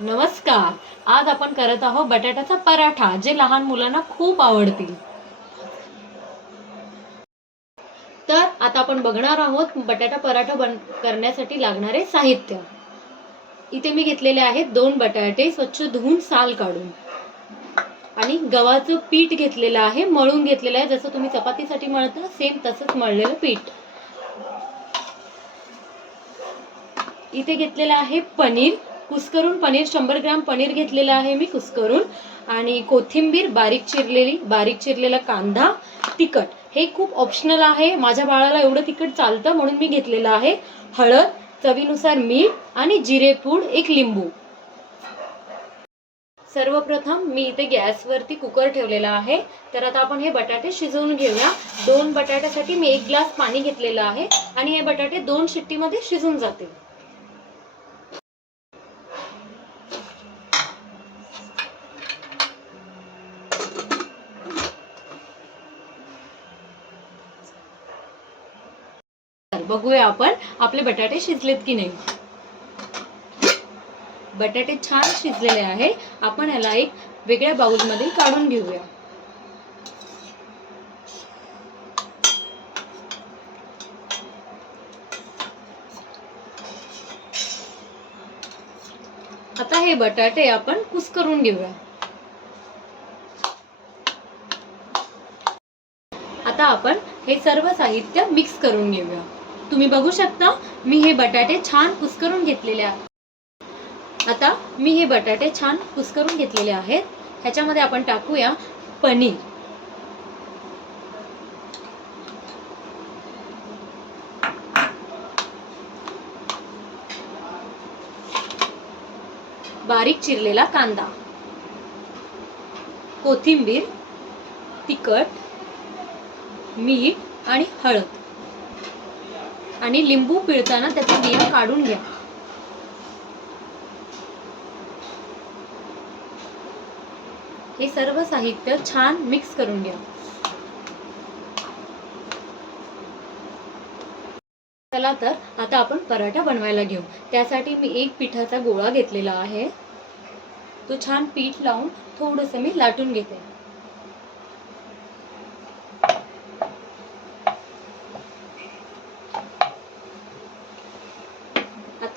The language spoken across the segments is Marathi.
नमस्कार. आज आपण करत आहोत बटाट्याचा पराठा जे लहान मुलांना खूप आवडतील. तर आता आपण बघणार आहोत बटाटा पराठा बन करण्यासाठी लागणारे साहित्य. इथे मी घेतलेले आहेत दोन बटाटे स्वच्छ धुवून साल काढून. आणि गव्हाचं पीठ घेतलेलं आहे मळून घेतलेलं आहे. जसं तुम्ही चपातीसाठी मळता सेम तसंच मळलेलं पीठ. इथे घेतलेलं आहे पनीर. कुस्करून पनीर शंभर ग्रॅम पनीर घेतलेलं आहे मी कुस्करून. आणि कोथिंबीर बारीक चिरलेली बारीक चिरलेला कांदा तिखट. हे खूप ऑप्शनल आहे. माझ्या बाळाला एवढं तिखट चालतं म्हणून मी घेतलेलं आहे. हळद चवीनुसार मीठ आणि जिरेपूड एक लिंबू. सर्वप्रथम मी इथे गॅसवरती कुकर ठेवलेला आहे. तर आता आपण हे बटाटे शिजवून घेऊया. दोन बटाट्यासाठी मी एक ग्लास पाणी घेतलेलं आहे आणि हे बटाटे दोन शिट्टीमध्ये शिजून जातील. बघूया आपण आपले बटाटे शिजलेत की नाही. बटाटे छान शिजलेले आहे. आपण याला एक वेगळ्या बाउलमध्ये काढून घेऊया. आता हे बटाटे आपण कुस्करून घेऊया. आता आपण हे सर्व साहित्य मिक्स करून घेऊया. तुम्ही बघू शकता मी हे बटाटे छान कुस्करून घेतलेले आहेत आता मी हे बटाटे छान कुस्करून घेतलेले आहेत. ह्याच्यामध्ये आपण टाकूया पनीर. बारीक चिरलेला कांदा कोथिंबीर तिखट मीठ आणि हळद. आणि लिंबू पिळताना त्याचा बिया काढून घ्या. हे सर्व साहित्य छान मिक्स करून घ्या. चला तर आता आपण पराठा बनवायला घेऊ. त्यासाठी मी एक पिठाचा गोळा घेतलेला आहे. तो छान पीठ लावून थोडंसं मी लाटून घेते.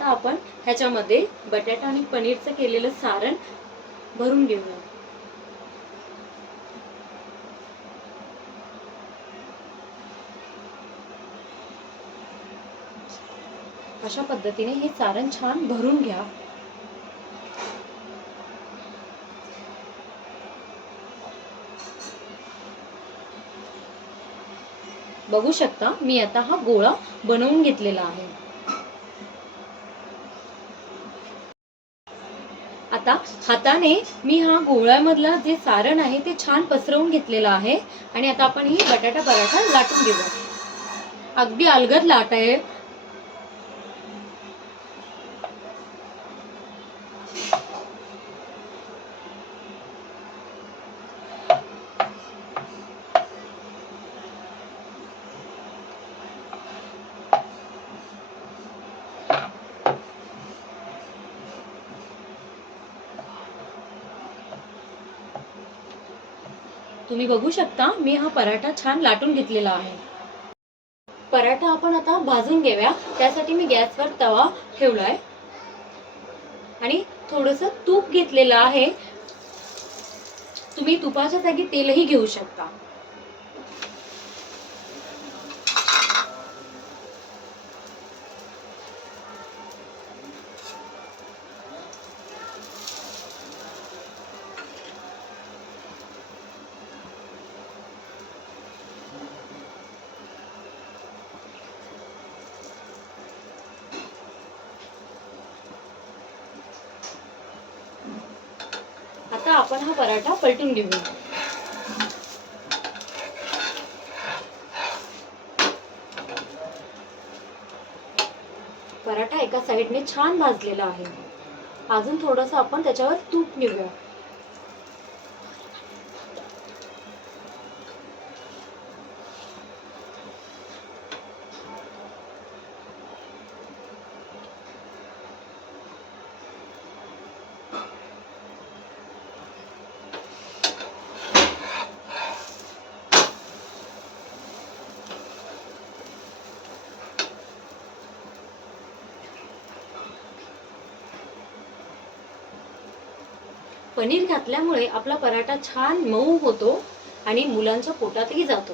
आपण ह्याच्यामध्ये बटाटा आणि पनीरचं केलेलं सारण भरून घेऊया. अशा पद्धतीने हे सारण छान भरून घ्या. बघू शकता मी आता हा गोळा बनवून घेतलेला आहे. आता हाताने मी हा गोळ्यामधला जे सारण आहे ते छान पसरवून घेतलेलं आहे. आणि आता आपण ही बटाटा पराठा लाटून घेऊया अगदी अलगद लाट तुम्ही बघू शकता मी हा पराठा छान लाटून घेतलेला आहे. पराठा आपण आता भाजून घेऊया. त्यासाठी मी गॅसवर तवा ठेवलाय. आणि थोडस तूप घेतलेलं आहे. तुम्ही तुपाच्या जागी तेलही घेऊ शकता. आता आपण हा पराठा पलटून घेऊया. पराठा एका साईडने छान भाजलेला आहे. अजून थोडस आपण त्याच्यावर तूप घेऊया पनीर घातल्यामुळे आपला पराठा छान मऊ होतो आणि मुलांच्या पोटातही जातो.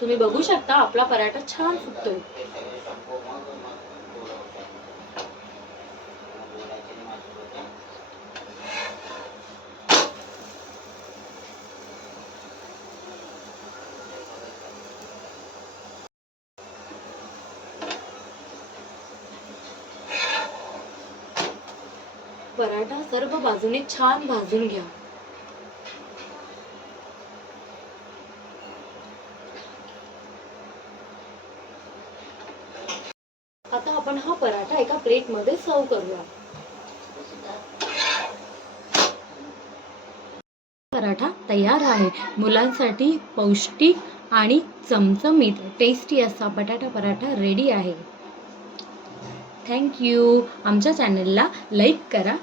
तुम्ही बघू शकता आपला पराठा छान फुटतोय पराठा सर्व बाजूने छान भाजून घ्या. आता आपण हा पराठा एका प्लेटमध्ये सर्व करूया. पराठा तयार आहे. मुलांसाठी पौष्टिक आणि चमचमीत टेस्टी असा बटाटा पराठा रेडी आहे. थँक्यू आमच्या चॅनलला लाईक करा.